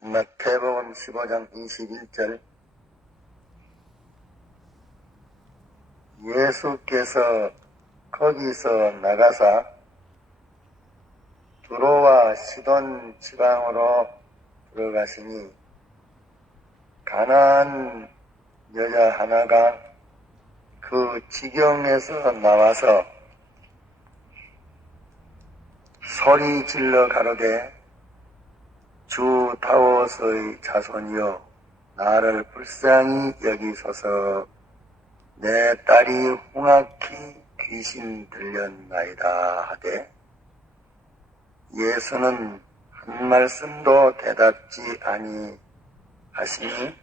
마태복음 15장 21절 예수께서 거기서 나가사 두로와 시돈 지방으로 들어가시니 가나안 여자 하나가 그 지경에서 나와서 소리 질러 가로되 주 다윗의 자손이여 나를 불쌍히 여기소서 내 딸이 흉악히 귀신 들렸나이다 하되 예수는 한 말씀도 대답지 아니하시니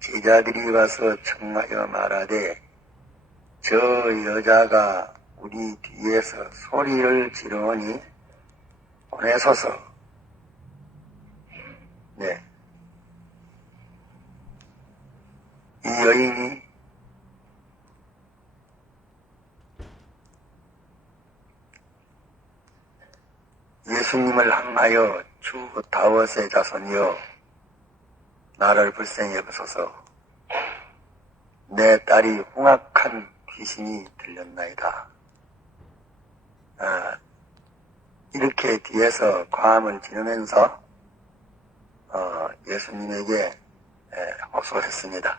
제자들이 와서 청하여 말하되 저 여자가 우리 뒤에서 소리를 지르오니 보내소서. 네. 이 여인이 예수님을 항하여 주 다윗의 자손이여 나를 불쌍히 여기소서 내 딸이 흉악한 귀신이 들렸나이다. 이렇게 뒤에서 과음을 지르면서 예수님에게 호소했습니다.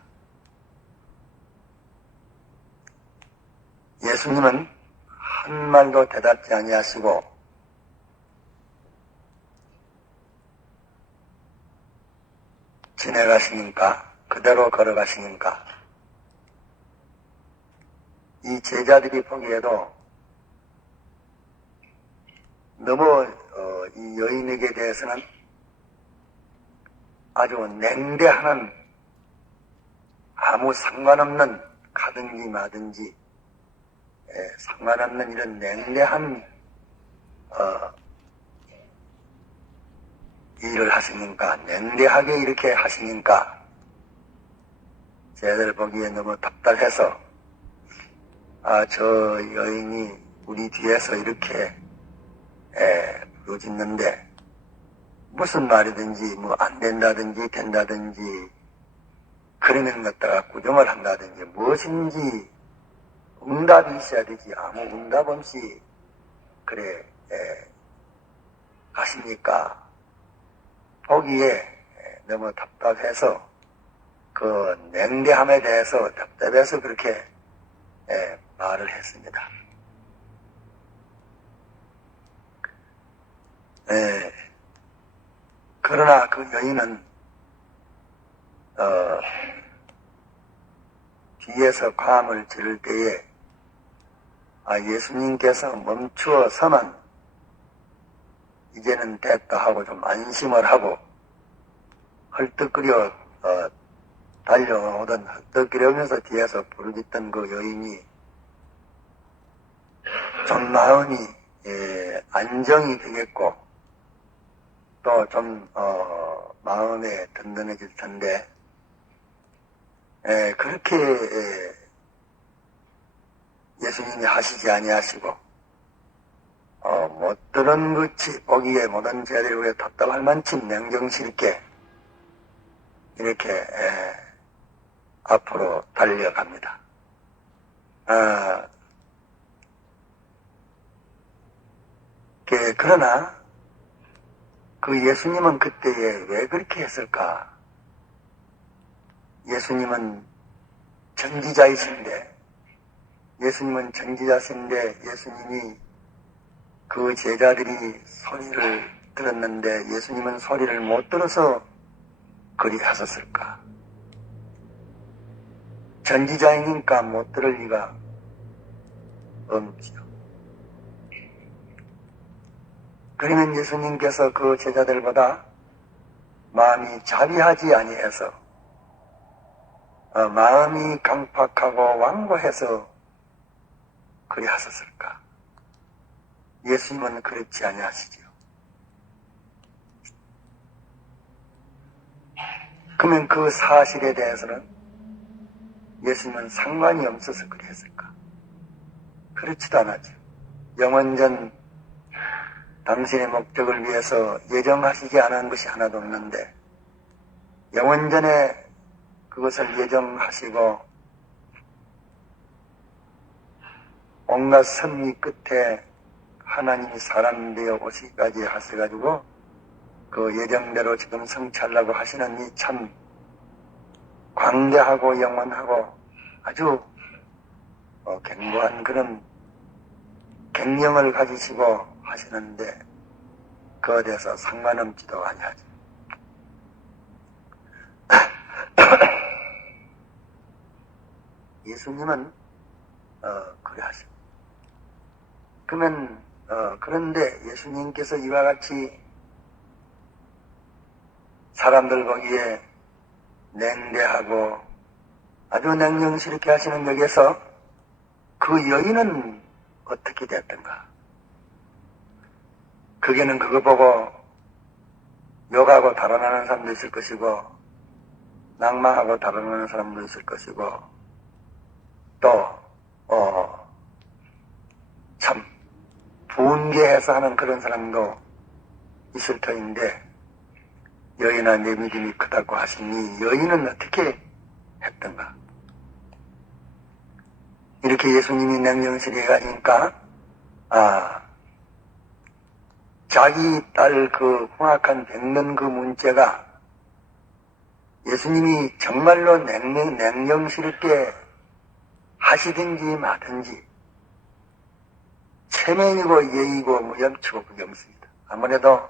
예수님은 한 말도 대답지 아니하시고 지나가시니까 그대로 걸어가시니까 이 제자들이 보기에도 너무 이 여인에게 대해서는 아주 냉대하는 아무 상관없는 가든지 마든지 상관없는 이런 냉대한 일을 하시니까 냉대하게 이렇게 하시니까 제자들 보기에 너무 답답해서 저 여인이 우리 뒤에서 이렇게 부르짖는데 무슨 말이든지 뭐 안 된다든지 된다든지 그러는 것다가 꾸중을 한다든지 무엇인지 응답이 있어야 되지 아무 응답 없이 그래 하시니까 보기에 너무 답답해서 그 냉대함에 대해서 답답해서 그렇게 말을 했습니다. 그러나 그 여인은 뒤에서 과음을 지를 때에 예수님께서 멈추어서는 이제는 됐다 하고 좀 안심을 하고 헐떡거려 달려오던 헐떡거리면서 뒤에서 부르짖던 그 여인이 좀 마음이 안정이 되겠고 또 좀 마음에 든든해질 텐데 그렇게 예수님이 하시지 아니하시고 못 들은 것이 보기에 모든 제자들이 왜 답답할 만큼 냉정스럽게 이렇게 앞으로 달려갑니다. 그러나 그 예수님은 그때에 왜 그렇게 했을까? 예수님은 전지자이신데 예수님이 그 제자들이 소리를 들었는데 예수님은 소리를 못 들어서 그리 하셨을까? 전지자이니까 못 들을 리가 없죠. 그러면 예수님께서 그 제자들보다 마음이 자비하지 아니해서 마음이 강팍하고 완고해서 그리 하셨을까? 예수님은 그렇지 아니하시지요. 그러면 그 사실에 대해서는 예수님은 상관이 없어서 그리 했을까? 그렇지도 않았죠. 영원전 당신의 목적을 위해서 예정하시지 않은 것이 하나도 없는데 영원전에 그것을 예정하시고 온갖 섭리 끝에 하나님이 사람 되어 오시기까지 하셔가지고 그 예정대로 지금 성취하려고 하시는 이 참 광대하고 영원하고 아주 견고한 그런 갱령을 가지시고 하시는데 그에 대해서 상관없지도 아니하죠. 예수님은 그래 하십니다. 그러면 그런데 예수님께서 이와 같이 사람들 보기에 냉대하고 아주 냉정스럽게 하시는 여기에서 그 여인은 어떻게 됐던가? 그게는 그거 보고 욕하고 달아나는 사람도 있을 것이고 낭망하고 달아나는 사람도 있을 것이고 또 참 분개해서 하는 그런 사람도 있을 터인데 여인아 내 믿음이 크다고 하시니 여인은 어떻게 했던가? 이렇게 예수님이 냉정스레 하니까 자기 딸 그 흉악한 백년 그 문제가 예수님이 정말로 냉정스럽게 하시든지 마든지 체면이고 예의고 무염치고 그게 없습니다. 아무래도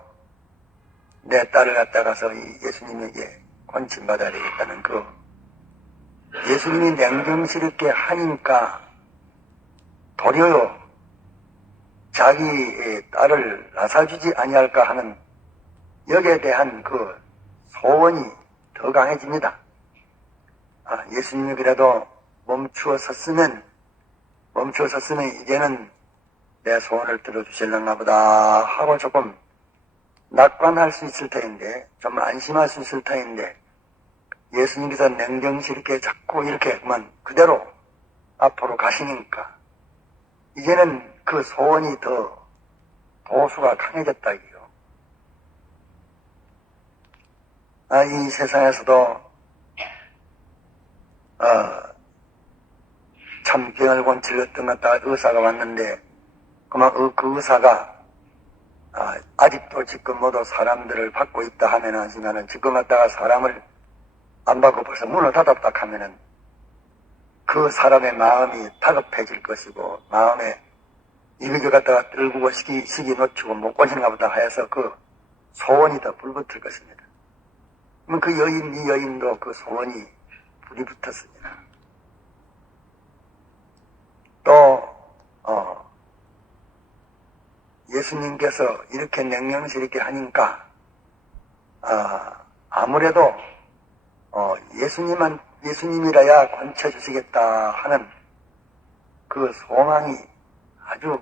내 딸을 갖다가서 예수님에게 권침받아야 되겠다는 그 예수님이 냉정스럽게 하니까 도리어 자기의 딸을 낳아주지 아니할까 하는 여기에 대한 그 소원이 더 강해집니다. 예수님이 그래도 멈추어 섰으면 이제는 내 소원을 들어주실런가 보다 하고 조금 낙관할 수 있을 터인데 좀 안심할 수 있을 터인데 예수님께서 냉정스럽게 자꾸 이렇게 그대로 앞으로 가시니까 이제는 그 소원이 더 도수가 강해졌다 이게요. 이 세상에서도 참 병을 고치렀던 것 같다가 의사가 왔는데 그 의사가 아직도 지금 모두 사람들을 받고 있다 하지만은 지금 갖다가 사람을 안 받고 벌써 문을 닫았다 하면은 그 사람의 마음이 다급해질 것이고 마음에 이거 갖다가 떨구고 시기 놓치고 못 고치는가 보다 하여서 그 소원이 더 불붙을 것입니다. 그럼 그 이 여인도 그 소원이 불이 붙었습니다. 또 예수님께서 이렇게 냉정스럽게 하니까 아무래도 예수님이라야 건쳐주시겠다 하는 그 소망이 아주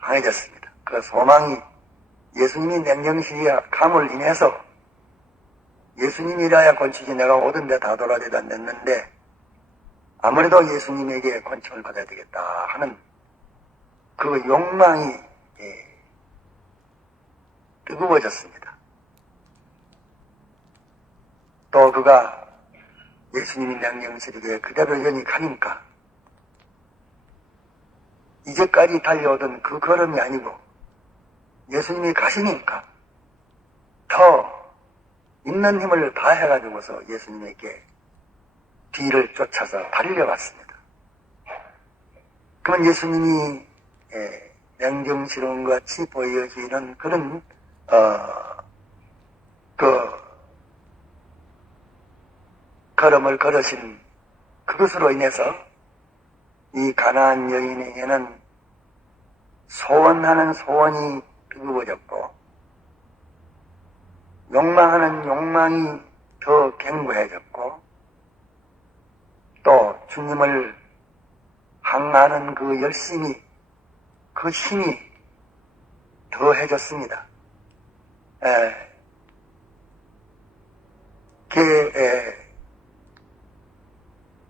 강해졌습니다. 그 소망이 예수님이 냉정스럽게 인해서 예수님이라야 건치지 내가 오던 데 다 돌아다니다 냈는데 아무래도 예수님에게 건침을 받아야 되겠다 하는 그 욕망이 뜨거워졌습니다. 또 그가 예수님이 냉정스럽게 그대로 연익하니까 이제까지 달려오던 그 걸음이 아니고 예수님이 가시니까 더 있는 힘을 다해가지고서 예수님에게 뒤를 쫓아서 달려갔습니다. 그러면 예수님이 냉정스러운 것 같이 보여지는 그런 걸음을 걸으신 그것으로 인해서 이 가나안 여인에게는 소원하는 소원이 뜨거워졌고 욕망하는 욕망이 더 견고해졌고 또 주님을 항하는 그 열심이 그 힘이 더해졌습니다.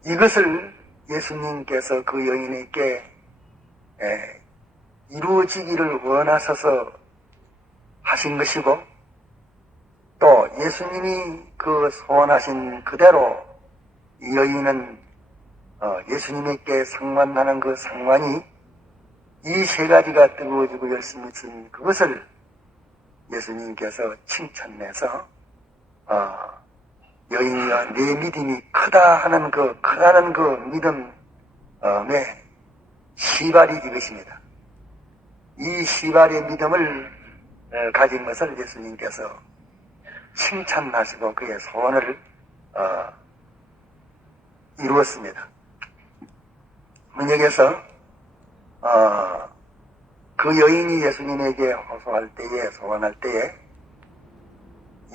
이것을 예수님께서 그 여인에게 이루어지기를 원하셔서 하신 것이고, 또 예수님이 그 소원하신 그대로 이 여인은 예수님께 상관하는 그 상관이 이 세 가지가 뜨거워지고 열심히 그것을 예수님께서 칭찬내서 여인이여 내 믿음이 크다 하는 크다는 그 믿음의 시발이 이것입니다. 이 시발의 믿음을 가진 것을 예수님께서 칭찬하시고 그의 소원을 이루었습니다. 여기에서 그 여인이 예수님에게 호소할 때에 소원할 때에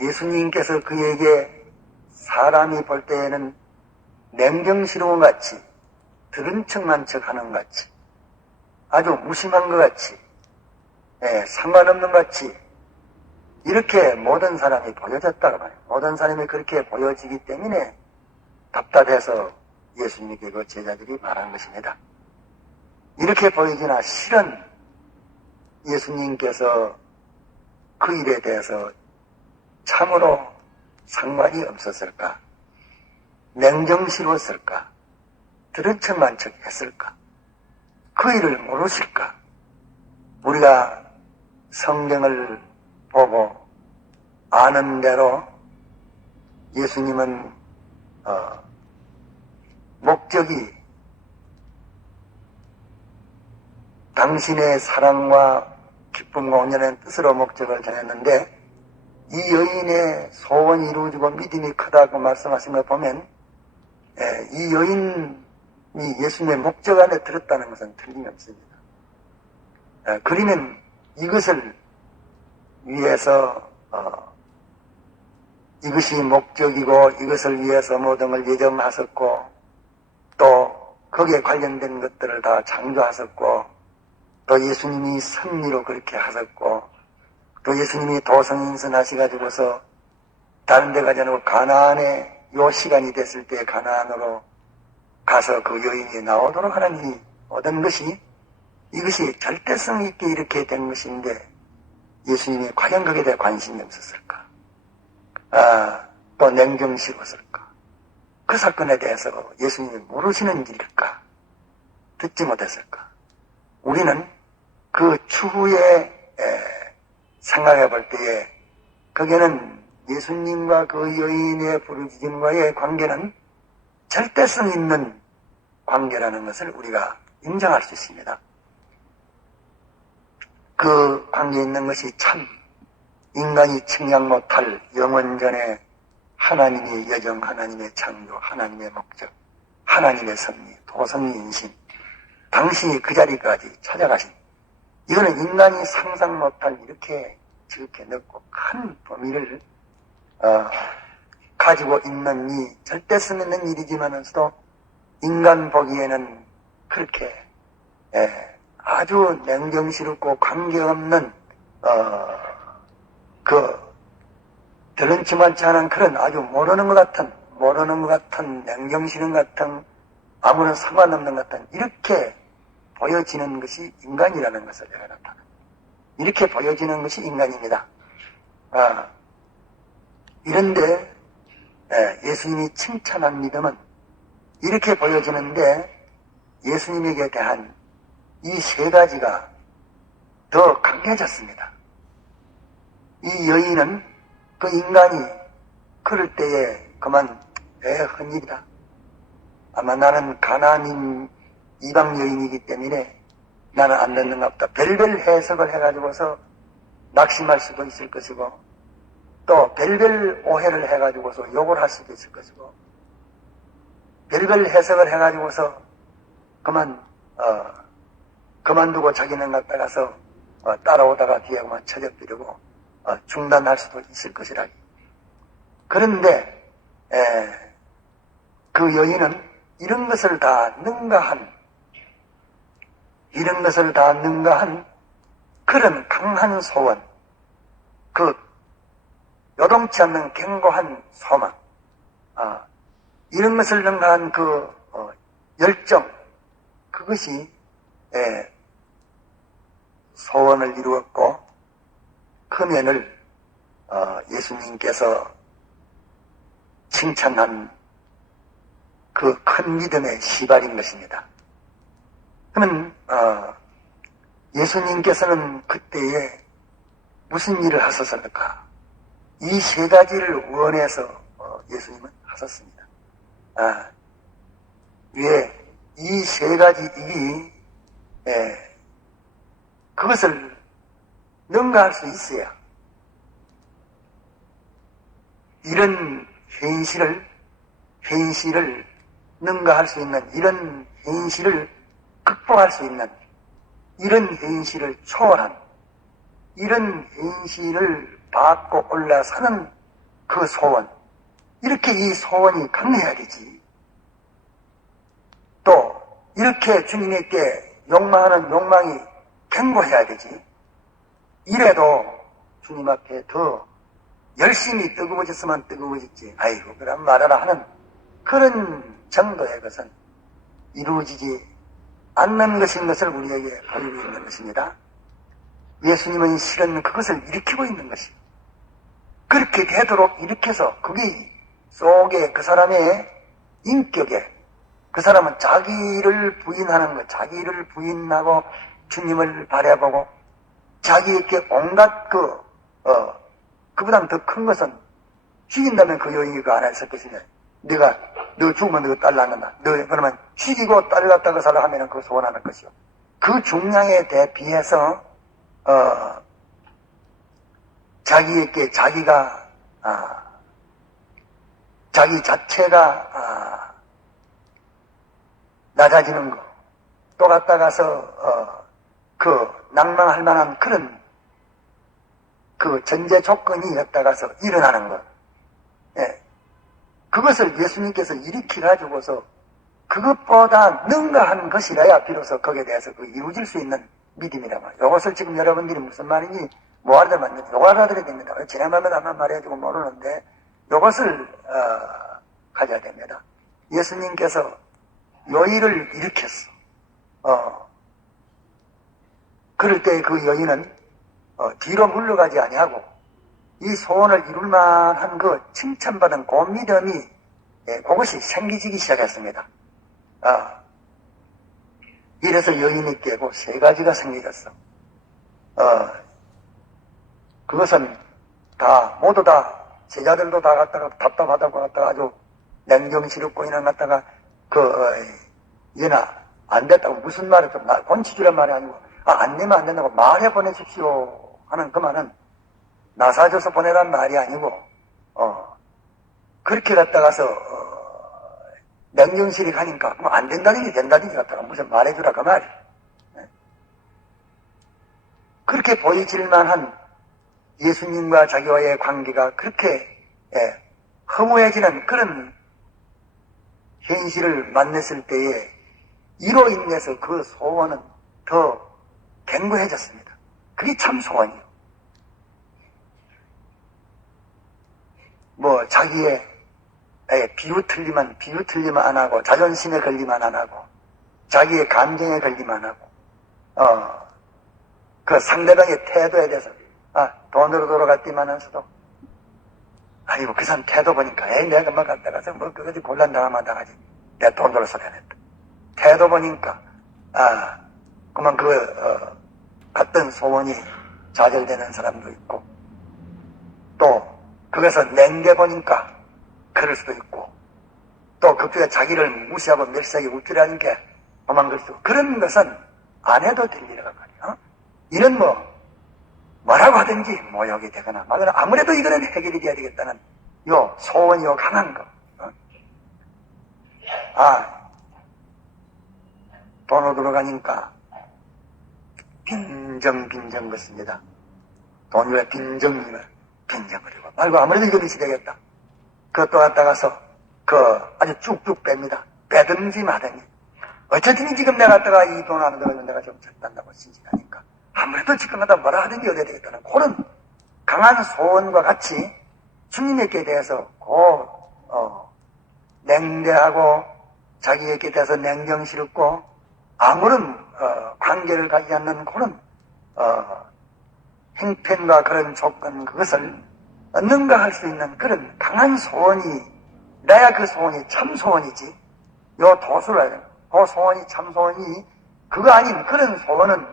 예수님께서 그에게 사람이 볼 때에는 냉정스러운 것 같이 들은 척만 척하는 것 같이 아주 무심한 것 같이 상관없는 것 같이 이렇게 모든 사람이 보여졌다고 말해요. 모든 사람이 그렇게 보여지기 때문에 답답해서 예수님께 그 제자들이 말한 것입니다. 이렇게 보이지나 실은 예수님께서 그 일에 대해서 참으로 상관이 없었을까? 냉정스러웠을까? 들은 척만 척 했을까? 그 일을 모르실까? 우리가 성경을 보고 아는 대로 예수님은 목적이 당신의 사랑과 기쁨과 온전한 뜻으로 목적을 정했는데 이 여인의 소원이 이루어지고 믿음이 크다고 말씀하신 걸 보면 이 여인이 예수님의 목적 안에 들었다는 것은 틀림없습니다. 그러면 이것을 위해서 이것이 목적이고 이것을 위해서 모든 걸 예정하셨고 또 거기에 관련된 것들을 다 창조하셨고 또 예수님이 섭리로 그렇게 하셨고 또 예수님이 도성인선 하셔가지고서 다른 데 가지 않고 가나안에 요 시간이 됐을 때 가나안으로 가서 그 여인이 나오도록 하나님이 얻은 것이 이것이 절대성 있게 이렇게 된 것인데 예수님이 과연 거기에 대해 관심이 없었을까? 또 냉정스러웠을까? 그 사건에 대해서 예수님이 모르시는 일일까? 듣지 못했을까? 우리는 그 추후에 생각해 볼 때에 거기에는 예수님과 그 여인의 부르짖음과의 관계는 절대성 있는 관계라는 것을 우리가 인정할 수 있습니다. 그 관계에 있는 것이 참 인간이 측량 못할 영원전에 하나님의 여정, 하나님의 창조, 하나님의 목적, 하나님의 섭리, 도성인신, 당신이 그 자리까지 찾아가신 이거는 인간이 상상 못할 이렇게 저렇게 넓고 큰 범위를 가지고 있는 이 절대성 있는 일이지만서도 인간 보기에는 그렇게 아주 냉정스럽고 관계없는 들은 척만치 않은 그런 아주 모르는 것 같은 냉정스러운 것 같은 아무런 상관없는 것 같은 이렇게 보여지는 것이 인간이라는 것을 내가 나타납니다. 이렇게 보여지는 것이 인간입니다. 이런데 예수님이 칭찬한 믿음은 이렇게 보여지는데 예수님에게 대한 이 세 가지가 더 강해졌습니다. 이 여인은 그 인간이 그럴 때에 그만 헛일이다. 아마 나는 가나안인 이방 여인이기 때문에 나는 안 듣는가 보다. 별별 해석을 해가지고서 낙심할 수도 있을 것이고 또 별별 오해를 해가지고서 욕을 할 수도 있을 것이고 별별 해석을 해가지고서 그만두고 자기는 갔다가서 따라오다가 뒤에 그만 처져버리고 중단할 수도 있을 것이라. 그런데 그 여인은 이런 것을 다 능가한 그런 강한 소원, 그 요동치 않는 견고한 소망, 이런 것을 능가한 그 열정, 그것이 소원을 이루었고 그 면을 예수님께서 칭찬한 그 큰 믿음의 시발인 것입니다. 그러면 예수님께서는 그때에 무슨 일을 하셨을까? 이 세 가지를 원해서 예수님은 하셨습니다. 왜 이 세 가지 일이 그것을 능가할 수 있어야 이런 현실을 능가할 수 있는, 이런 현실을 극복할 수 있는, 이런 현실을 초월한, 이런 현실을 받고 올라서는 그 소원, 이렇게 이 소원이 강해야 되지. 또 이렇게 주님에게 욕망하는 욕망이 견고해야 되지. 이래도 주님 앞에 더 열심히 뜨거워졌으면 뜨거워졌지. 아이고 그럼 말하라 하는 그런 정도의 것은 이루어지지 않는 것인 것을 우리에게 보이고 있는 것입니다. 예수님은 실은 그것을 일으키고 있는 것이에요. 그렇게 되도록 일으켜서 그게 속에 그 사람의 인격에 그 사람은 자기를 부인하는 것, 자기를 부인하고 주님을 바라보고 자기에게 온갖 그보다는 더 큰 것은 죽인다면 그 여인이 그 안 했을 것이냐. 너 죽으면 너 딸 낳는다. 너 그러면 죽이고 딸 갖다가 살라 하면 그 소원하는 것이요. 그 중량에 대비해서 자기에게 자기가 자기 자체가 낮아지는 거, 또 갖다가서 그 낭망할 만한 그런 그 전제 조건이 였다가서 일어나는 것. 예. 그것을 예수님께서 일으켜가지고서 그것보다 능가한 것이라야 비로소 거기에 대해서 그 이루어질 수 있는 믿음이란 말이에요. 이것을 지금 여러분들이 무슨 말인지 뭐 알아들었는지 이거 알아들어야 됩니다. 지난번에 한번 말해주고 모르는데 이것을 가져야 됩니다. 예수님께서 여인을 일으켰어. 그럴 때 그 여인은 뒤로 물러가지 아니하고 이 소원을 이룰 만한 그 칭찬받은 그 믿음이 그것이 생기지기 시작했습니다. 이래서 여인이 깨고 세 가지가 생기졌어. 그것은 모두 다 제자들도 다 갖다가 답답하다고 갖다가 아주 냉정스럽고 이런 갖다가 얘나 안 됐다고 무슨 말을 좀 본치주란 말이 아니고 안 내면 안 된다고 말해 보내십시오 하는 그 말은 나사줘서 보내란 말이 아니고 그렇게 갖다가서 냉정실이 가니까 뭐 안 된다든지 된다든지 갖다가 무슨 말해주라 그 말이. 그렇게 보이질 만한 예수님과 자기와의 관계가 그렇게 허무해지는 그런 현실을 만났을 때에 이로 인해서 그 소원은 더 견고해졌습니다. 그게 참 소원이에요. 뭐 자기의 비유틀리면 안 하고 자존심에 걸리면 안 하고 자기의 감정에 걸리면 안 하고 그 상대방의 태도에 대해서 돈으로 돌아갔지만은서도 아니고 그 사람 태도 보니까 내가 뭐 갔다 가서 뭐 그거지 곤란당하면 당하지 내가 돈으로 소리냈다. 태도 보니까 그만 갔던 소원이 좌절되는 사람도 있고 또 그것을 냉겨 보니까 그럴 수도 있고 또 그쪽에 자기를 무시하고 멸시하게 우쭐하니까 도망갈 수도 있고 그런 것은 안 해도 될 일이란 말이야. 이런 뭐라고 하든지 모욕이 되거나 말거나 아무래도 이거는 해결이 돼야 되겠다는 소원이 강한 거. 돈으로 들어가니까 빈정 것입니다. 돈을 빈정을 빈정거리고 말고 아무래도 이거 미시 되겠다. 그것도 갖다가서 아주 쭉쭉 뺍니다. 빼든지 마든지 어쨌든 지금 내가 갖다가 이 돈 안 들어가면 내가 좀 적단다고 신신하니까 아무래도 지금 갖다 뭐라 하든지 얻어야 되겠다는 그런 강한 소원과 같이 주님에게 대해서 냉대하고 자기에게 대해서 냉정스럽고 아무런 관계를 가지지 않는 그런 행편과 그런 조건, 그것을 능가할 수 있는 그런 강한 소원이, 나야 그 소원이 참 소원이지, 요 도수를, 그 소원이 참 소원이, 그거 아닌 그런 소원은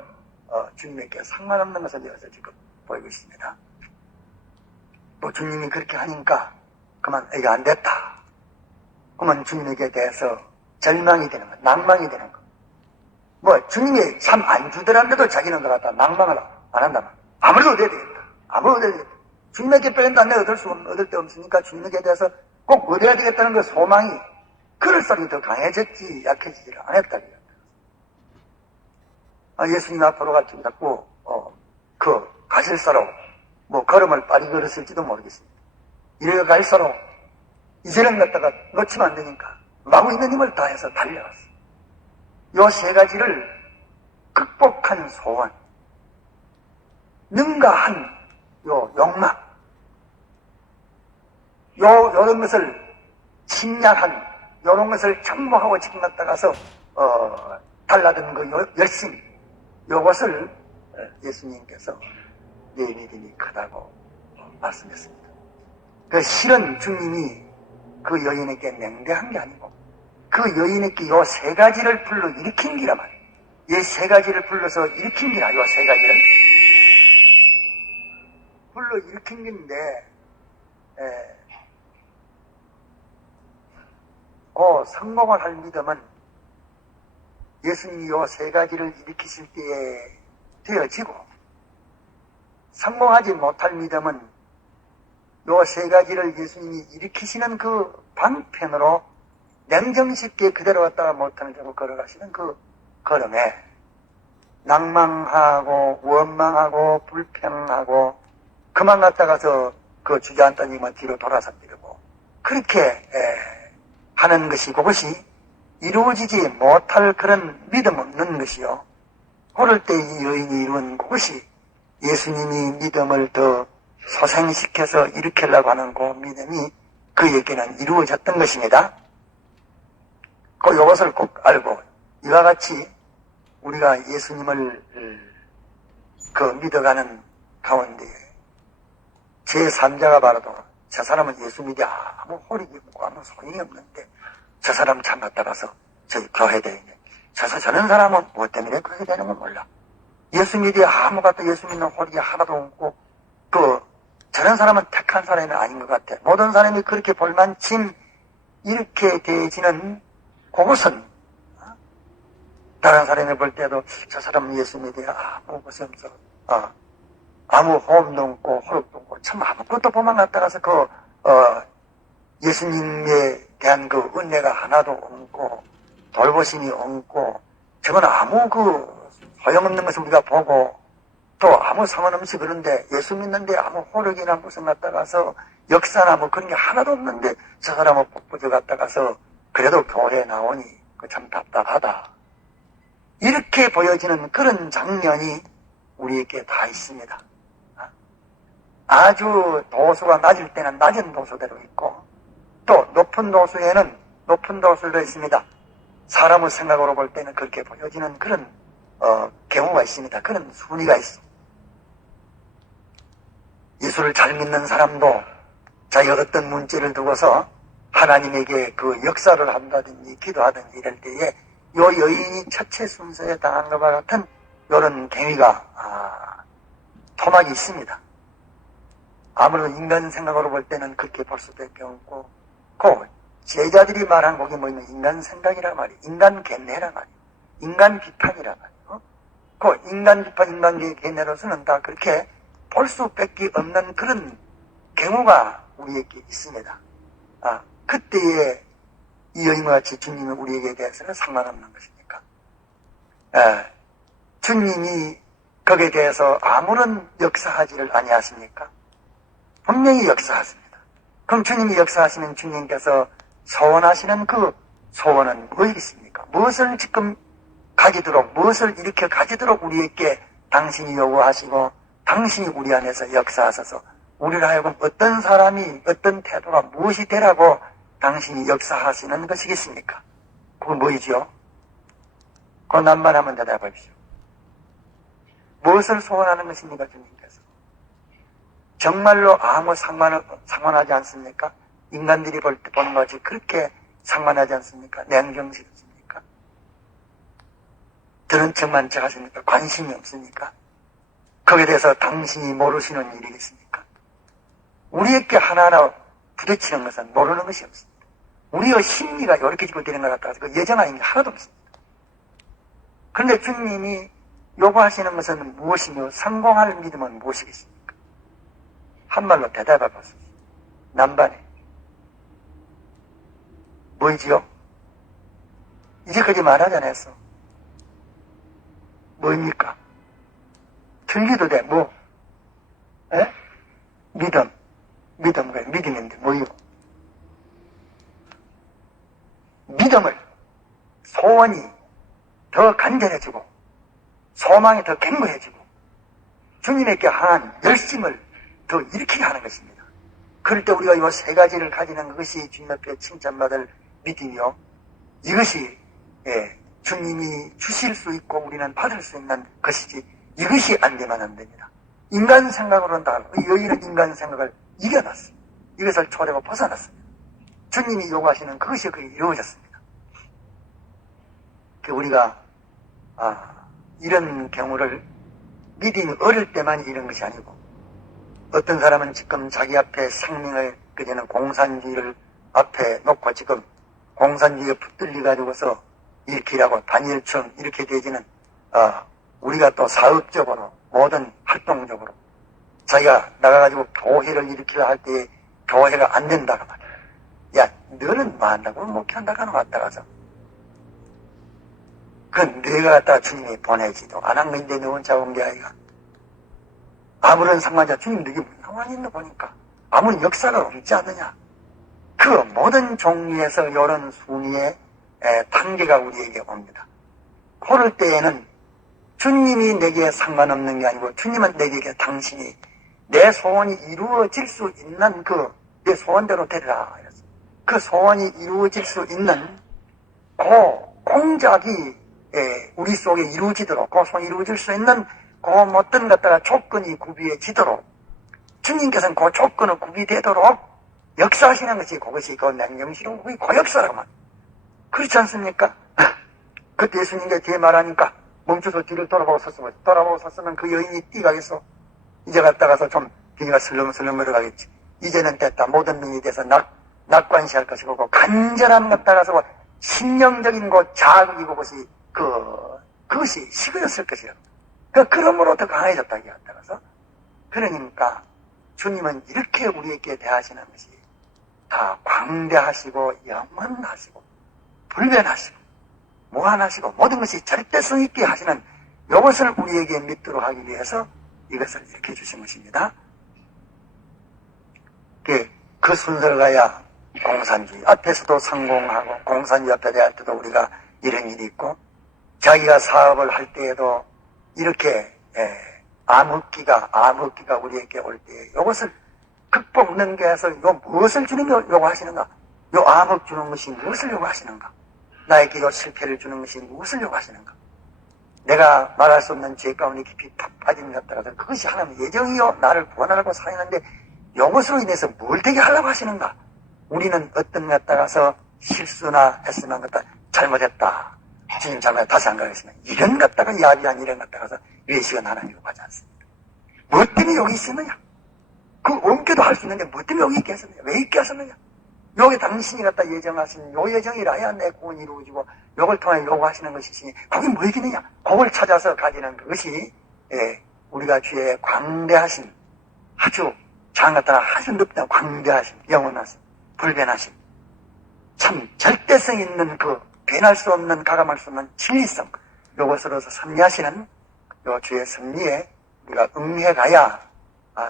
주님에게 상관없는 것을 여기서 지금 보이고 있습니다. 또 주님이 그렇게 하니까 그만 이게 안 됐다. 그러면 주님에게 대해서 절망이 되는 거, 낭망이 되는 거. 뭐 주님이 참 안 주더라도 자기는 그 갖다 낭망을 안 한다면 아무래도 얻어야 되겠다. 아무래도 얻어야 되겠다. 주님에게 빼낸다. 내가 얻을 데 없으니까 주님에게 대해서 꼭 얻어야 되겠다는 그 소망이, 그럴수록 더 강해졌지 약해지지를 않았다. 예수님 앞으로 갈 줄 잡고 그 가실수록 뭐 걸음을 빨리 걸었을지도 모르겠습니다. 이래 갈수록 이제는 갖다가 놓치면 안 되니까 마구 있는 힘을 다해서 달려갔어요. 요 세 가지를 극복한 소원, 능가한 요 욕망, 요런 것을 침략한, 요런 것을 참모하고 지금 갔다 가서 달라든 그 열심, 요것을 예수님께서 내 믿음이 크다고 말씀했습니다. 그 실은 주님이 그 여인에게 냉대한 게 아니고 그 여인에게 요 세 가지를 불러 일으킨 기라 말이에요. 이 세 가지를 불러서 일으킨 기라, 요 세 가지를 불러 일으킨 건데, 성공을 할 믿음은 예수님이 요 세 가지를 일으키실 때에 되어지고, 성공하지 못할 믿음은 요 세 가지를 예수님이 일으키시는 그 방편으로 냉정쉽게 그대로 왔다가 못하는 대로 걸어가시는 그 걸음에 낭망하고 원망하고 불평하고 그만 갔다가서 그 주저앉다니면 뒤로 돌아서 버리고 그렇게 하는 것이, 그것이 이루어지지 못할 그런 믿음 없는 것이요. 그럴 때 이 여인이 이룬 그것이 예수님이 믿음을 더 소생시켜서 일으키려고 하는 그 믿음이 그에게는 이루어졌던 것입니다. 이것을 꼭 알고, 이와 같이 우리가 예수님을 믿어가는 가운데 제3자가 말해도 저 사람은 예수 믿이 아무 홀이 없고 아무 소용이 없는데 저 사람 참 갔다 가서 저기 교회되네. 저는 사람은 뭐 때문에 그렇게 되는 건 몰라. 예수 믿이 아무 같다 예수 믿는 홀이 하나도 없고 저런 사람은 택한 사람이 아닌 것 같아. 모든 사람이 그렇게 볼만침 이렇게 되지는 그것은 다른 사람이 볼 때도 저 사람은 예수 믿이 아무 것이 없어. 아무 호흡도 없고 호흡도 없고 참 아무것도 보만 갔다 가서 예수님에 대한 그 은혜가 하나도 없고 돌보심이 없고 저건 아무 소용없는 것을 우리가 보고 또 아무 상관없이 그런데 예수 믿는데 아무 호력이나 무슨 갔다 가서 역사나 뭐 그런 게 하나도 없는데 저 사람은 복부져 갔다 가서 그래도 교회에 나오니 참 답답하다. 이렇게 보여지는 그런 장면이 우리에게 다 있습니다. 아주 도수가 낮을 때는 낮은 도수대로 있고 또 높은 도수에는 높은 도수도 있습니다. 사람의 생각으로 볼 때는 그렇게 보여지는 그런 경우가 있습니다. 그런 순위가 있습니다. 예수를 잘 믿는 사람도 자기가 어떤 문제를 두고서 하나님에게 그 역사를 한다든지 기도하든지 이럴 때에 요 여인이 첫째 순서에 당한 것과 같은 이런 경위가 토막이 있습니다. 아무래도 인간 생각으로 볼 때는 그렇게 볼 수밖에 없고 제자들이 말한 거기 뭐냐면 인간 생각이란 말이에요. 인간 견해란 말이에요. 인간 비판이란 말이에요. 인간 비판, 인간 견해로서는 다 그렇게 볼 수밖에 없는 그런 경우가 우리에게 있습니다. 그때에 이 여인과 같이 주님이 우리에게 대해서는 상관없는 것입니까? 주님이 거기에 대해서 아무런 역사하지를 아니하십니까? 분명히 역사하십니다. 그럼 주님이 역사하시면 주님께서 소원하시는 그 소원은 무엇이겠습니까? 무엇을 지금 가지도록, 무엇을 일으켜 가지도록 우리에게 당신이 요구하시고 당신이 우리 안에서 역사하셔서 우리를 하여금 어떤 사람이 어떤 태도가 무엇이 되라고 당신이 역사하시는 것이겠습니까? 그건 뭐이지요? 그건 남만 하면 대답하십시오. 무엇을 소원하는 것입니까, 주님께서? 정말로 아무 상관하지 않습니까? 인간들이 보는 것이 그렇게 상관하지 않습니까? 냉정스럽습니까? 들은 척만 하십니까? 관심이 없습니까? 거기에 대해서 당신이 모르시는 일이겠습니까? 우리에게 하나하나 부딪히는 것은 모르는 것이 없습니다. 우리의 심리가 이렇게 지고 되는 것 같아서 그 예정하는 게 하나도 없습니다. 그런데 주님이 요구하시는 것은 무엇이며 성공할 믿음은 무엇이겠습니까? 한말로 대답해 보십시오. 남반에. 뭐이지요? 이제까지 말하지 않았어. 뭐입니까? 틀리도 돼, 뭐? 에? 믿음. 믿음인데, 뭐요? 믿음을, 소원이 더 간절해지고, 소망이 더 견고해지고, 주님에게 향한 열심을 더 일으키게 하는 것입니다. 그럴 때 우리가 이 세 가지를 가지는 것이 주님 앞에 칭찬받을 믿음이요. 이것이, 주님이 주실 수 있고 우리는 받을 수 있는 것이지, 이것이 안 되면 안 됩니다. 인간 생각으로는 다, 여기는 인간 생각을 이겨놨습니다. 이것을 초래고 벗어났습니다. 주님이 요구하시는 그것이 그게 이루어졌습니다. 우리가, 이런 경우를 믿음이 어릴 때만 이런 것이 아니고, 어떤 사람은 지금 자기 앞에 생명을 끄지는 공산주의를 앞에 놓고 지금 공산주의에 붙들려가지고서 이렇게 일하고 단일청 이렇게 되지는, 우리가 또 사업적으로 모든 활동적으로 자기가 나가가지고 교회를 일으키려 할 때 교회가 안 된다고 말이야. 야, 너는 뭐 한다고 목회한다고 하는 거 왔다 가서. 그건 내가 갖다가 주님이 보내지도 안 한 건데 너 혼자 온 게 아니가. 아무런 상관자 주님 너게 가만히 있는 거 보니까 아무런 역사가 없지 않느냐. 그 모든 종류에서 이런 순위의 단계가 우리에게 옵니다. 그럴 때에는 주님이 내게 상관없는 게 아니고 주님은 내게 당신이 내 소원이 이루어질 수 있는 내 소원대로 되리라. 그 소원이 이루어질 수 있는 그 공작이 우리 속에 이루어지도록 그 소원이 이루어질 수 있는 그 어떤 것다가 조건이 구비해지도록 주님께서는 그 조건을 구비되도록 역사하시는 것이 그것이 그 냉정스러운 그게 그 역사라고 말이에요. 그렇지 않습니까? 그때 예수님께 뒤에 말하니까 멈춰서 뒤를 돌아보고 섰으면 그 여인이 뛰가겠어. 이제 갔다가서 좀 뒤가 슬렁슬렁 걸어가겠지. 이제는 됐다. 모든 능이 돼서 낙관시할 것이고 간절함 갔다가서 심령적인 자극이고 그것이 식어졌을 것이야. 그러므로 더 강해졌다. 이게 갔다가서. 그러니까 주님은 이렇게 우리에게 대하시는 것이 다 광대하시고 영원하시고 불변하시고 무한하시고 모든 것이 절대성 있게 하시는 이것을 우리에게 믿도록 하기 위해서 이것을 이렇게 주신 것입니다. 그 순서를 가야 공산주의 앞에서도 성공하고 공산주의 앞에 대할 때도 우리가 이런 일이 있고 자기가 사업을 할 때에도 이렇게 암흑기가 우리에게 올 때 이것을 극복 능가해서 무엇을 주님이 요구하시는가? 요 암흑 주는 것이 무엇을 요구하시는가? 나에게 요 실패를 주는 것이 무엇을 요구하시는가? 내가 말할 수 없는 죄 가운데 깊이 탁 빠진 것 같다가 그것이 하나님의 예정이요 나를 구원하려고 사용하는데 이것으로 인해서 뭘 되게 하려고 하시는가? 우리는 어떤 것 같다가서 실수나 했으면 갖다 잘못했다. 주님 잘못했다. 다시 안 가겠습니다. 이런 것 같다가 야비한 이런 것 같다가서 외식은 하나님 요구하지 않습니다. 뭐 때문에 여기 있었느냐? 그 옮겨도 할 수 있는데 뭐 때문에 여기 있게 했었느냐? 왜 있게 했었느냐? 여기 당신이 갖다 예정하신 요 예정이라야 내 구원이 이루어지고 요걸 통해 요구하시는 것이시니 거기 뭐 있겠느냐? 그걸 찾아서 가지는 그것이 우리가 주의 광대하신 아주 장같다 아주 높다 광대하신 영원하신 불변하신 참 절대성 있는 변할 수 없는 가감할 수 없는 진리성 요것으로서 섭리하시는 요 주의 섭리에 우리가 응해가야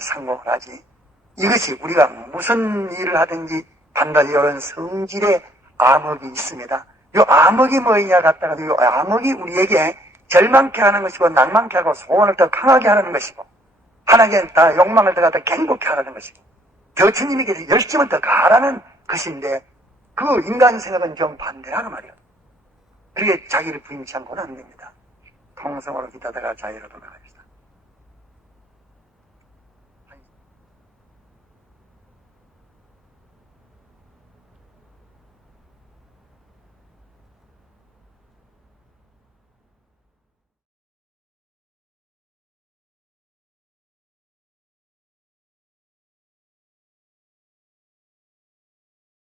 성공을 하지. 이것이 우리가 무슨 일을 하든지 반드시 이런 성질의 암흑이 있습니다. 이 암흑이 뭐냐 갖다가 이 암흑이 우리에게 절망케 하는 것이고 낭만케 하고 소원을 더 강하게 하는 것이고 하나님께 다 욕망을 더 갖다 견고케 하라는 것이고 더 주님에게 열심을 더 가하라는 것인데 그 인간 생각은 좀 반대라는 말이에요. 그게 자기를 부인치 않고는 안 됩니다. 통성으로 기다다가 자유로 돌아가겠습니다.